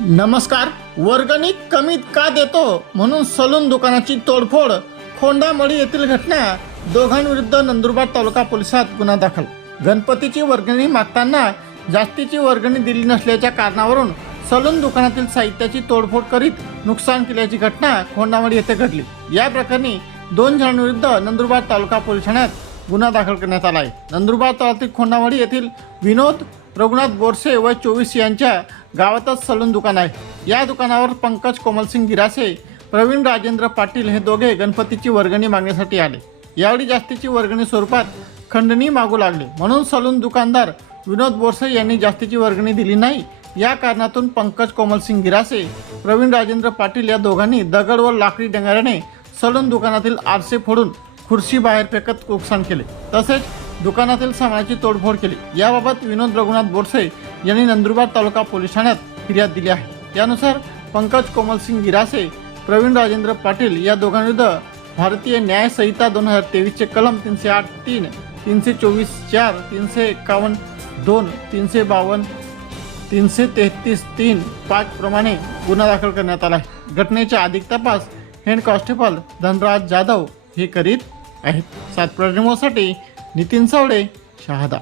नमस्कार वर्गणी कमीत का देतो म्हणून सलून दुकानाची तोडफोड खोंडामळी येथील घटना दोघांविरुद्ध नंदुरबार तालुका पोलिसात गुन्हा दाखल. गणपतीची वर्गणी मागताना जास्तीची वर्गणी दिली नसल्याच्या कारणावरून सलून दुकानातील साहित्याची तोडफोड करीत नुकसान केल्याची घटना खोंडामळी येथे घडली. या प्रकरणी दोन जणांविरुद्ध नंदुरबार तालुका पोलीस ठाण्यात गुन्हा दाखल करण्यात आला आहे. नंदुरबार तालुक्यातील खोंडामळी येथील विनोद रघुनाथ बोरसे व चोवीस यांच्या गावातच सलून दुकान आहे. या दुकानावर पंकज कोमलसिंग गिरासे प्रवीण राजेंद्र पाटील हे दोघे गणपतीची वर्गणी मागण्यासाठी आले. यावेळी जास्तीची वर्गणी स्वरूपात खंडणी मागू लागले. म्हणून सलून दुकानदार विनोद बोरसे यांनी जास्तीची वर्गणी दिली नाही. या कारणातून पंकज कोमलसिंग गिरासे प्रवीण राजेंद्र पाटील या दोघांनी दगड व लाकडी डंगाऱ्याने सलून दुकानातील आरसे फोडून खुर्ची बाहेर फेकत नुकसान केले. तसेच दुकानातील सामानाची तोडफोड केली. याबाबत विनोद रघुनाथ बोरसे यांनी नंदुरबार तालुका पोलीस ठाण्यात फिर्याद दिली आहे. त्यानुसार पंकज कोमलसिंग गिरासे प्रवीण राजेंद्र पाटील या दोघांविरुद्ध भारतीय न्याय संहिता दोन हजार तेवीसचे कलम तीनशे आठ तीन तीनशे चोवीस चार तीनशे एकावन्न दोन तीनशे बावन्न तीनशे तेहतीस तीन पाच प्रमाणे गुन्हा दाखल करण्यात आला आहे. घटनेचा अधिक तपास हेड कॉन्स्टेबल धनराज जाधव हे करीत आहेत. सात रिमोसाठी नितीन सावळे शहादा.